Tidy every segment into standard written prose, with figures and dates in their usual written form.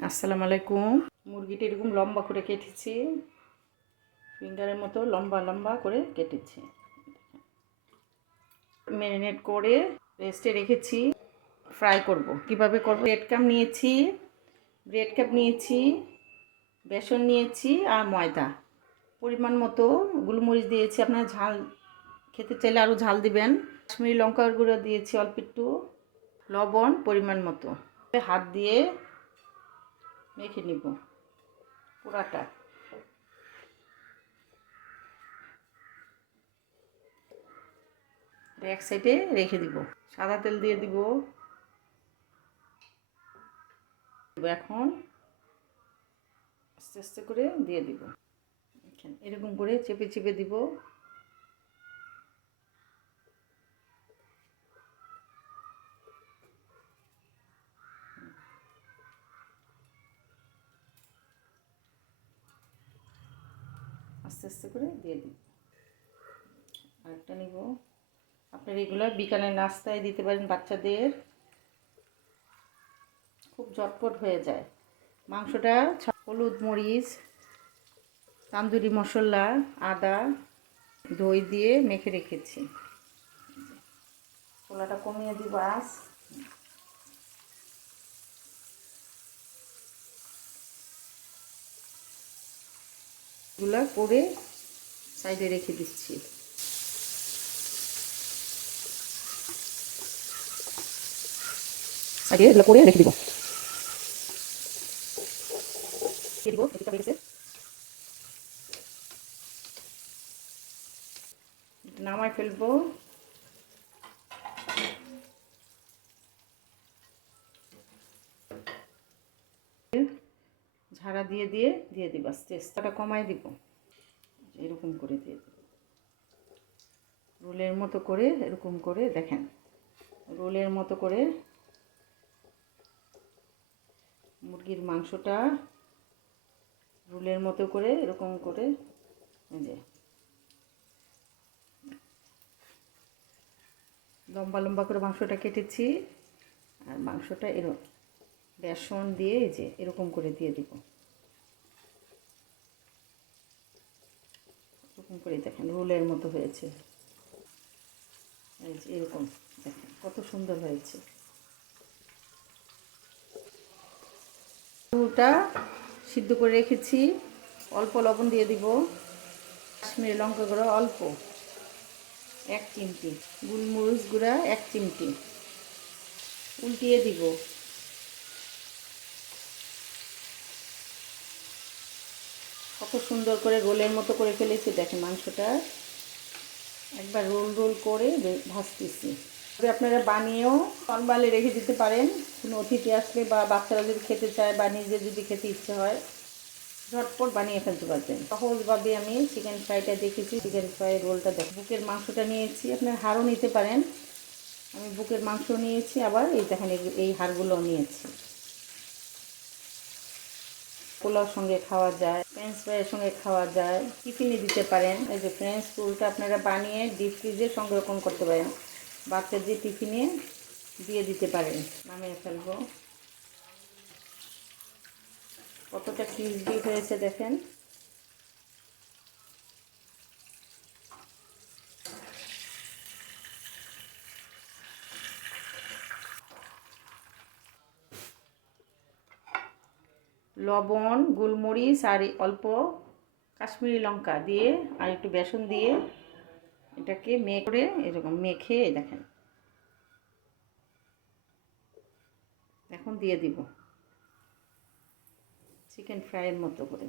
আসসালামু আলাইকুম। মুরগিটা এরকম লম্বা করে কেটেছি, ফিঙ্গারের মতো লম্বা লম্বা করে কেটেছি। ম্যারিনেট করে রেস্টে রেখেছি, ফ্রাই করব। কিভাবে করব? ব্রেড ক্যাপ নিয়েছি, বেসন নিয়েছি আর ময়দা। পরিমাণ মতো গোলমরিচ দিয়েছি, আপনার ঝাল খেতে চাইলে আরও ঝাল দিবেন। কাশ্মীরি লঙ্কার গুঁড়ো দিয়েছি অল্প একটু, লবণ পরিমাণ মতো। হাত দিয়ে মেখে নিব পুরাটা। এক সাইডে রেখে দিব। সাদা তেল দিয়ে দিব। এখন আস্তে আস্তে করে দিয়ে দিব। এরকম করে চেপে চেপে দিব। আস্তে আস্তে করে দিয়ে দিব। আরেকটা নিব। আপনারা এগুলো বিকালের নাস্তায় দিতে পারেন বাচ্চাদের, খুব ঝটপট হয়ে যায়। মাংসটা হলুদ, মরিচ, তান্দুরি মশলা, আদা, দই দিয়ে মেখে রেখেছি। খোলাটা কমিয়ে দিব আঁচ। এগুলো করে সাইডে রেখে দিচ্ছি। সাইডে এগুলো করে রেখে দিব। নামাই ফেলবো। ঝাড়া দিয়ে দিয়ে দিয়ে দিব, চেষ্টাটা কমাই দিব। এরকম করে দিয়ে দিব, রোলের মতো করে এরকম করে দেখেন, রোলের মতো করে মুরগির মাংসটা রোলের মতো করে এরকম করে যে লম্বা লম্বা করে মাংসটা কেটেছি। আর মাংসটা এরকম বেসন দিয়ে এই যে এরকম করে দিয়ে দিব। এরকম করে দেখেন রোলের মতো হয়েছে। এই যে এরকম দেখেন কত সুন্দর হয়েছে। আলুটা সিদ্ধ করে রেখেছি, অল্প লবণ দিয়ে দিব। কাশ্মীরি লঙ্কা গুঁড়ো অল্প 1 চিমটি, গোলমরিচ গুঁড়া 1 চিমটি। উল্টিয়ে দিব। কত সুন্দর করে রোলের মতো করে ফেলেছি দেখেন মাংসটা। একবার রোল রোল করে ভাজতেছি। তবে আপনারা বানিয়েও নরমালি রেখে দিতে পারেন, কোনো অতিথি আসলে বা বাচ্চারা যদি খেতে চায় বা নিজে যদি খেতে ইচ্ছে হয় ঝটপট বানিয়ে ফেলতে পারবেন। সহজভাবে আমি চিকেন ফ্রাইটা দেখেছি। চিকেন ফ্রাই রোলটা দেখ, বুকের মাংসটা নিয়েছি, আপনার হাড়ও নিতে পারেন। আমি বুকের মাংস নিয়েছি, আবার এই দেখেন এই হাড়গুলোও নিয়েছি। পোলাওর সঙ্গে খাওয়া যায়, ফ্রেঞ্চ ফ্রাইয়ের সঙ্গে খাওয়া যায়, টিফিনে দিতে পারেন। এই যে ফ্রেঞ্চ রোলটা আপনারা বানিয়ে ডিপ ফ্রিজে সংরক্ষণ করতে পারেন, বাচ্চাদের টিফিনে দিয়ে দিতে পারেন। নামিয়ে ফেলবো। কতটা ক্রিসপি হয়েছে দেখেন। লবণ, গোলমরিচ আর অল্প কাশ্মীরি লঙ্কা দিয়ে আর একটু বেসন দিয়ে এটাকে মেখে এরকম মেখে দেখেন। এখন দিয়ে দিব চিকেন ফ্রাইয়ের মতো করে।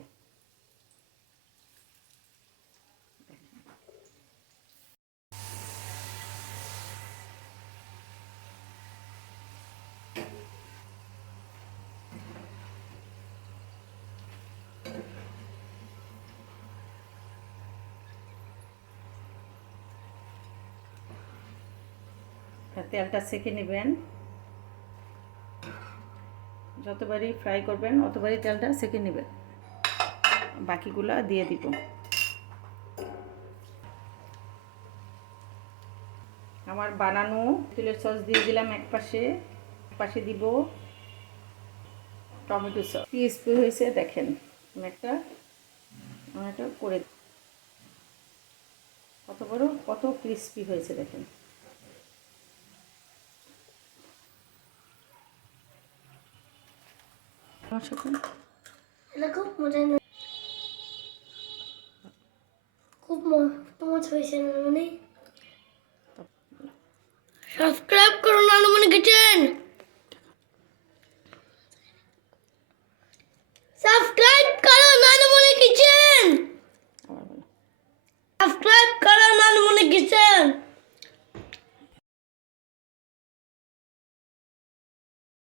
তেলটা সেঁকে নেবেন, যতবারই ফ্রাই করবেন অতবারই তেলটা সেঁকে নেবেন। বাকিগুলো দিয়ে দিব। আমার বানানো তেলের সস দিয়ে দিলাম এক পাশে, দিব টমেটো সস ক্রিস্পি হয়েছে দেখেন। আমি একটা করে কত ক্রিস্পি হয়েছে দেখেন। আমার সাথে এটা খুব মজা, খুব মজা হয়েছে নানুমণি। সাবস্ক্রাইব করুন নানুমণি কিচেন।